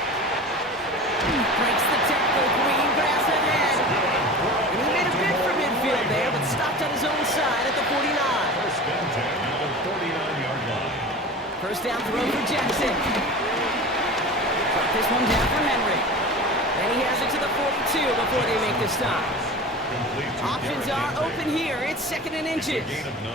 Breaks the tackle. Green grass ahead. And he made a bid for midfield there, but stopped on his own side at the 49. First and 10 at the 49-yard line. First down throw for Jackson. Drop this one down for Henry. And he has it to the 42 before they make the stop. Options are open here. It's 2nd and inches. Gain of 9.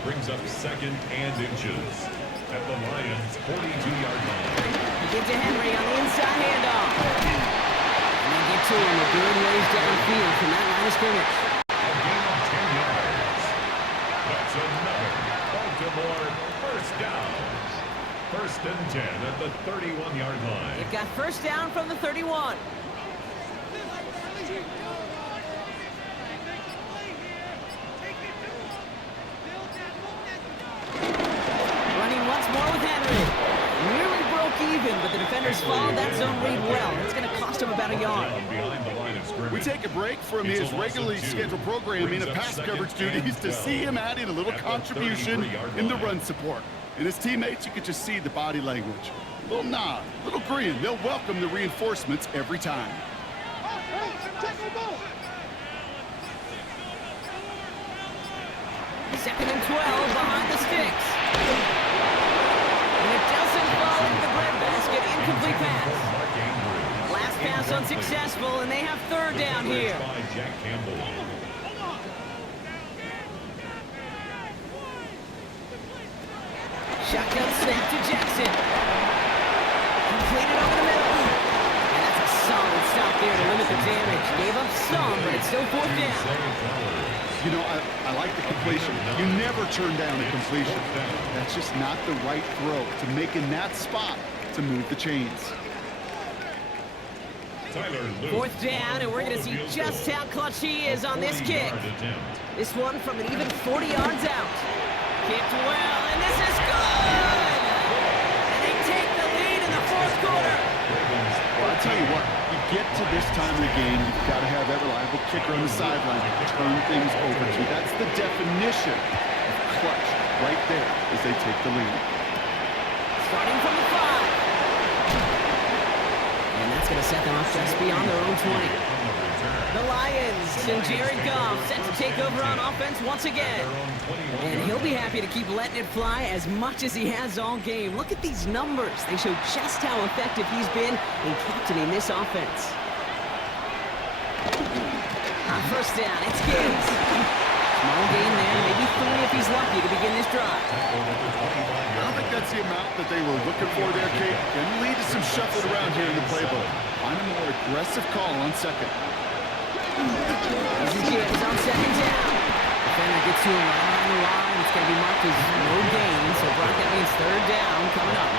Brings up 2nd and inches at the Lions' 42-yard line. Give to Henry on the inside handoff. And they get to him a good ways downfield from that line of scrimmage. A gain of 10 yards. That's another Baltimore first down. 1st and 10 at the 31-yard line. They've got first down from the 31. Running once more with Henry. Nearly broke even, but the defenders followed that zone read well. It's going to cost him about a yard. We take a break from his regularly scheduled programming of pass coverage duties to see him add in a little contribution in the run support. And his teammates, you could just see the body language. Little nod, little grin. They'll welcome the reinforcements every time. Second and 12 behind the sticks. And it doesn't fall into the breadbasket. Incomplete pass. Last pass unsuccessful, and they have third down here. Shotgun snap to Jackson. Completed over the middle. And that's a solid stop there to limit the damage. Gave up some, but it's still fourth down. You know, I like the completion. You never turn down a completion. That's just not the right throw to make in that spot to move the chains. Fourth down, and we're going to see just how clutch he is on this kick. This one from an even 40 yards out. Kicked well, and this is good! And they take the lead in the fourth quarter. Well, I'll tell you what, you get to this time of the game, you've got to have that reliable kicker on the sideline to turn things over to. That's the definition of clutch right there as they take the lead. Starting from the 5. And that's going to set them up just beyond their own 20. The Lions and Jared Goff set to take over on offense once again. And he'll be happy to keep letting it fly as much as he has all game. Look at these numbers. They show just how effective he's been in captaining this offense. On first down, it's Gibbs. Small gain there, maybe 3 if he's lucky to begin this drive. I don't think that's the amount that they were looking for there, Kate. Can lead to some shuffling around here in the playbook. Find a more aggressive call on second. This is Gibbs on second down. Defender gets to him right on the line. It's going to be marked as no gain, so Brock, that means third down coming up.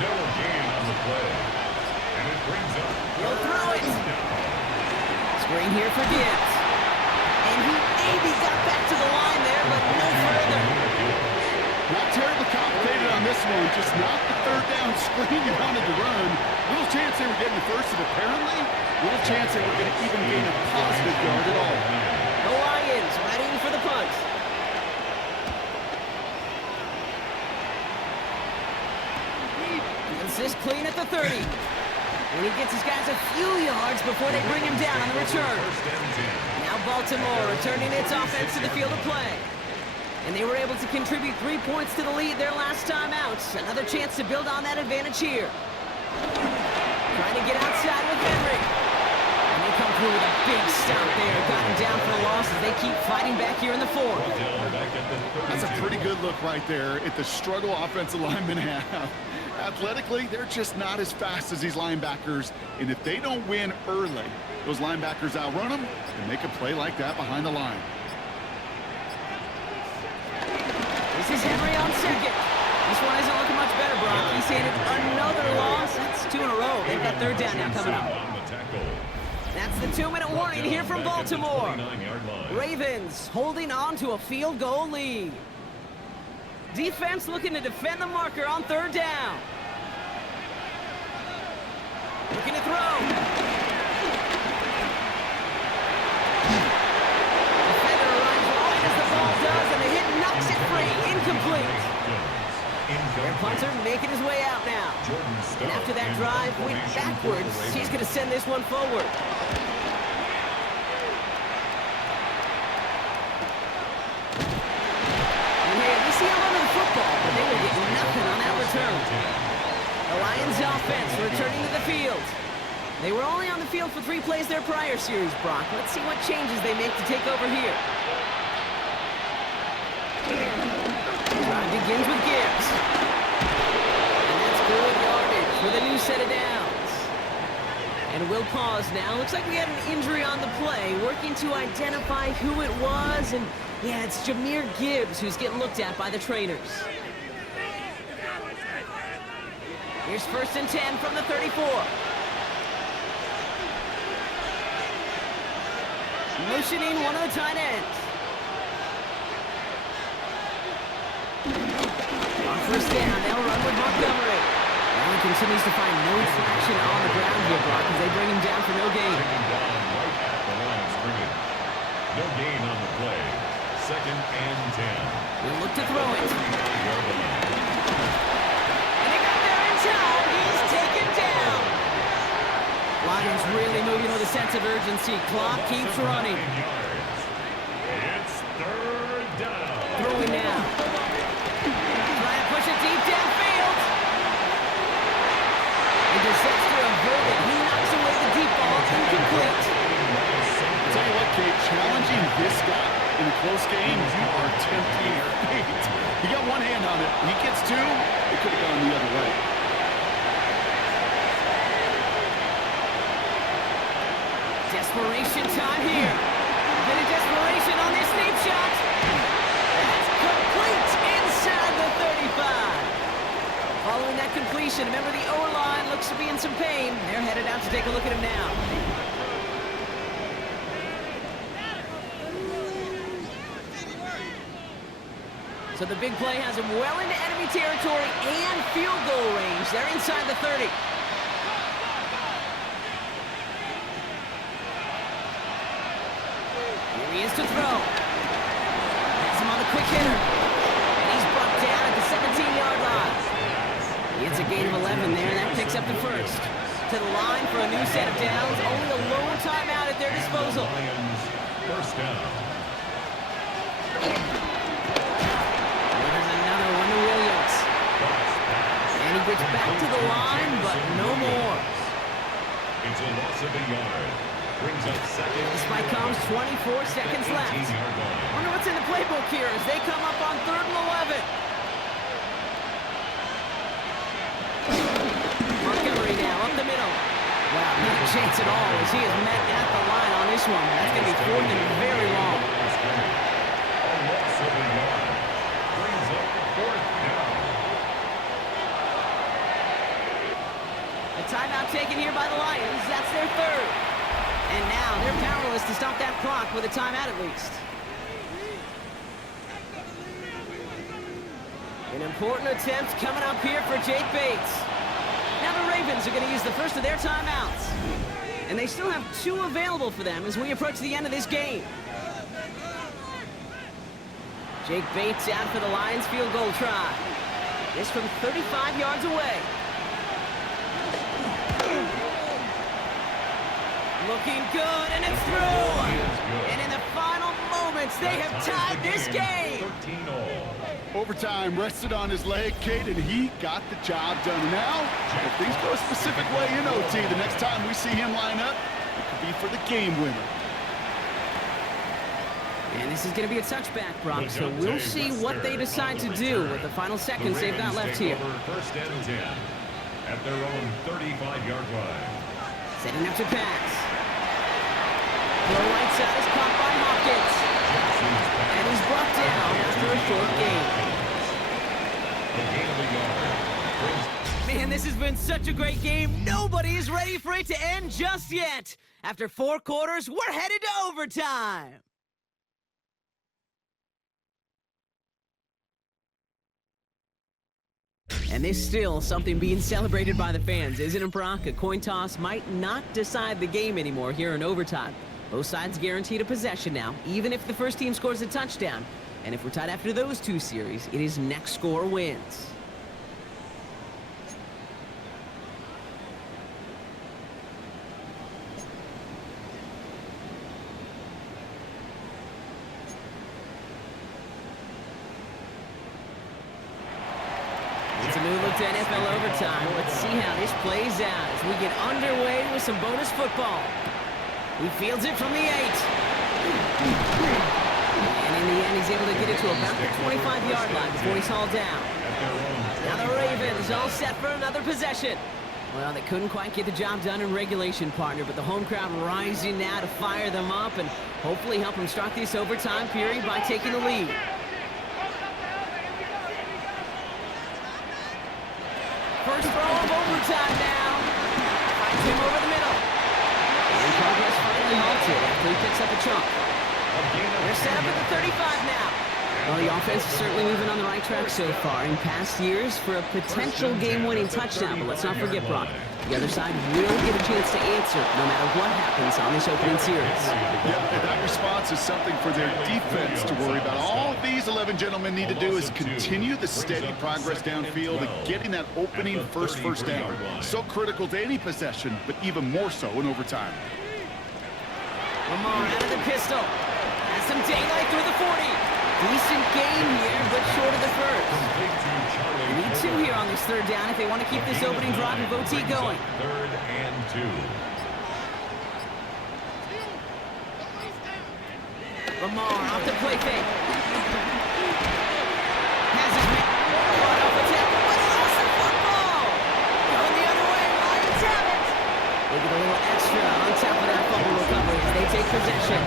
No gain on the play. And it brings up. He'll throw it. Screen here for Gibbs. And he maybe got back to the line there, but no further. Not terribly complicated on this one. Just not the third down screen you wanted to run. Little chance they were getting the first, and apparently, little chance they were going to even gain a positive yard at all. The Lions ready for the punt. Gets this clean at the 30. And he gets his guys a few yards before they bring him down on the return. Now Baltimore returning its offense to the field of play. And they were able to contribute 3 points to the lead their last time out. Another chance to build on that advantage here. Trying to get outside with Henry. And they come through with a big stop there. Got him down for a loss as they keep fighting back here in the fourth. That's a pretty good look right there at the struggle offensive linemen have. Athletically, they're just not as fast as these linebackers. And if they don't win early, those linebackers outrun them and make a play like that behind the line. This is Henry on second. This one isn't looking much better, Brock. He's handed another loss. That's 2 in a row. They've got third down now coming up. That's the 2-minute warning here from Baltimore. Ravens holding on to a field goal lead. Defense looking to defend the marker on third down. Looking to throw. Defender runs right as the ball does, and the hit knocks it free. Incomplete. Their punter making his way out now. And after that drive went backwards, he's going to send this one forward. And hey, we see a lot of football, but they will get nothing on that return. The Lions offense returning to the field. They were only on the field for 3 plays their prior series, Brock. Let's see what changes they make to take over here. Drive begins with Gibbs. And that's good yardage for the new set of downs. And we'll pause now. Looks like we had an injury on the play. Working to identify who it was. And yeah, it's Jahmyr Gibbs who's getting looked at by the trainers. Here's 1st and 10 from the 34. Motioning one of the tight ends. On first down, they'll run with Montgomery. Now he continues to find no traction on the ground here, Brock, as they bring him down for no gain. No gain on the play. 2nd and 10. We'll look to throw it. And he got there in time. He's taken down. emergency. Clock keeps running. It's third down. Throwing now. Trying to push it deep downfield. A disaster averted. He knocks away the deep ball. Incomplete. I'll tell you what, Kate, challenging this guy in a close game, you are tempting fate. He got one hand on it. He gets two. It could have gone the other way. Desperation time here. A bit of desperation on this deep shot. That's complete inside the 35. Following that completion, remember the O-line looks to be in some pain. They're headed out to take a look at him now. So the big play has him well into enemy territory and field goal range. They're inside the 30. Here he is to throw. Has him on the quick hitter. And he's brought down at the 17-yard line. It's a gain of 11 there, and that picks up the first. To the line for a new set of downs. Only a lone timeout at their disposal. Lions, first down. And he gets back to the line, but no more. It's a loss of a yard. Brings up second. This fight comes 24 seconds left. Wonder what's in the playbook here as they come up on 3rd and 11. Montgomery now up the middle. Wow, not a chance at all as he is met at the line on this one. That's going to be 4th and very long. A loss of a yard. Brings up 4th down. A timeout taken here by the Lions. That's their 3rd. And now they're powerless to stop that clock with a timeout at least. An important attempt coming up here for Jake Bates. Now the Ravens are going to use the first of their timeouts. And they still have 2 available for them as we approach the end of this game. Jake Bates out for the Lions field goal try. This from 35 yards away. Looking good, and it's through! And in the final moments, they have tied this game! 13-all. Overtime rested on his leg, Kate, and he got the job done. And now, if things go a specific way in OT, the next time we see him line up, it could be for the game winner. And this is going to be a touchback, Brock, so we'll see what they decide to do with the final seconds they've got left here. First and 10 at their own 35-yard line. Setting up to pass. The right side is caught by Hopkins. And he's brought down after a short game. Man, this has been such a great game. Nobody is ready for it to end just yet. After 4 quarters, we're headed to overtime. And there's still something being celebrated by the fans, isn't it, Brock? A coin toss might not decide the game anymore here in overtime. Both sides guaranteed a possession now, even if the first team scores a touchdown. And if we're tied after those 2 series, it is next score wins. It's a new look to NFL overtime. Let's see how this plays out as we get underway with some bonus football. He fields it from the 8. And in the end, he's able to get it to about the 25-yard line before he's hauled down. Now the Ravens all set for another possession. Well, they couldn't quite get the job done in regulation, partner, but the home crowd rising now to fire them up and hopefully help them start this overtime period by taking the lead. First throw of overtime now. Finds him over the middle. And progress finally halted after he picks up a chunk. They're set up at the 35 now. Well, the offense is certainly moving on the right track so far in past years for a potential game-winning touchdown. But let's not forget, Brock, the other side will get a chance to answer no matter what happens on this opening series. Yeah, and that response is something for their defense to worry about. All these 11 gentlemen need to do is continue the steady progress downfield and getting that opening first down. So critical to any possession, but even more so in overtime. Lamar out of the pistol. Has some daylight through the 40. Decent game here, but short of the first. They need 2 here on this 3rd down if they want to keep this opening drive of OT going. 3rd and 2. Lamar off the play fake. Has his man caught off the tackle, but he lost the football. Going the other way, Lions have it. They get a little extra on top of that fumble recovery as they take possession.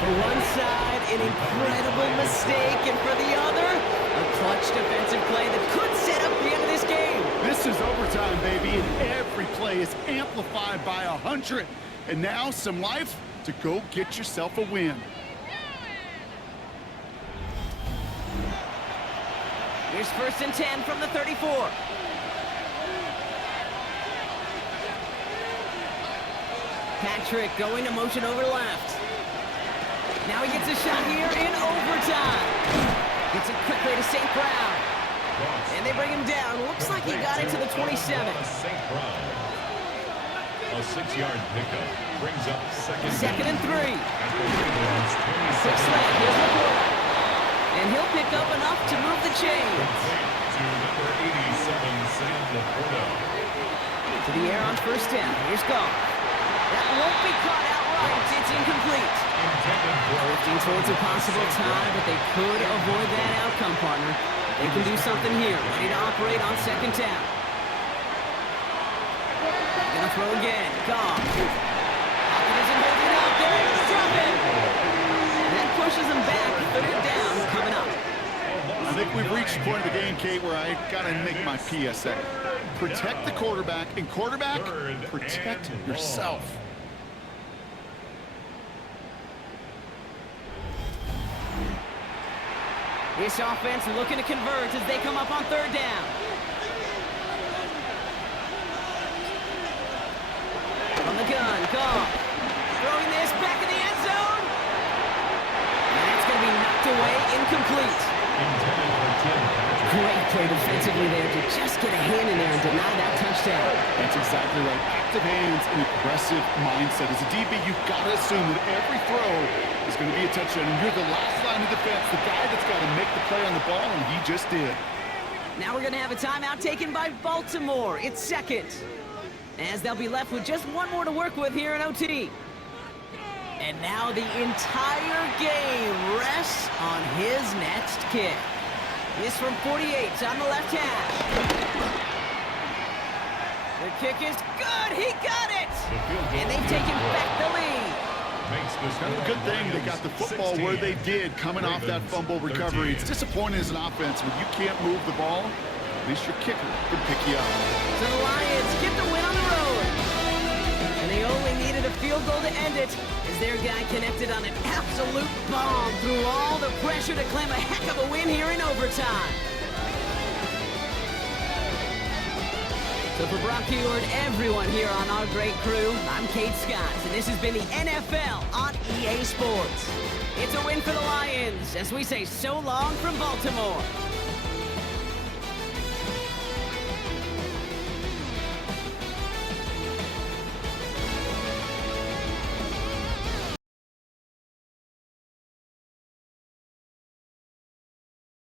For one side, an incredible mistake, and for the other, a clutch defensive play that could set up the end of this game. This is overtime, baby, and every play is amplified by 100. And now some life to go get yourself a win. Here's 1st and 10 from the 34. Patrick going to motion over left. Now he gets a shot here in overtime. Gets it quickly to St. Brown. And they bring him down. Looks like he got it to the 27. St. Brown. A 6-yard pickup brings up 2nd and 3. 6 left. Here's the quarterback. And he'll pick up enough to move the chains. To number 87, Sam Laporta. To the air on 1st down. Here's Goff. That won't be caught outright. It's incomplete. Drifting towards a possible tie, but they could avoid that outcome, partner. They can do something here. Ready to operate on 2nd down. They're going to throw again. Goff. Pocket isn't holding out. They're able to drop it. And that pushes them back. 3rd down coming up. I think we've reached the point of the game, Kate, where I got to make my PSA. Protect the quarterback, and quarterback, protect yourself. This offense looking to convert as they come up on 3rd down. From the gun, Goff. Throwing this back in the end zone. And it's going to be knocked away, incomplete. Great play defensively there to just get a hand in there and deny that touchdown. That's exactly right. Active hands and aggressive mindset. As a DB, you've got to assume that every throw is going to be a touchdown. And you're the last line of defense, the guy that's got to make the play on the ball, and he just did. Now we're going to have a timeout taken by Baltimore. It's 2nd. As they'll be left with just 1 more to work with here in OT. And now the entire game rests on his next kick. This from 48 on the left hash. The kick is good. He got it. And they've taken back the lead. Kind of a good thing they got the football where they did coming off that fumble recovery. It's disappointing as an offense when you can't move the ball. At least your kicker can pick you up. So the Lions get the win on the road. And they only needed a field goal to end it as their guy connected on an absolute bomb through all the pressure to claim a heck of a win here in overtime. So for Brock Keyword, everyone here on our great crew, I'm Kate Scott, and this has been the NFL on EA Sports. It's a win for the Lions as we say so long from Baltimore.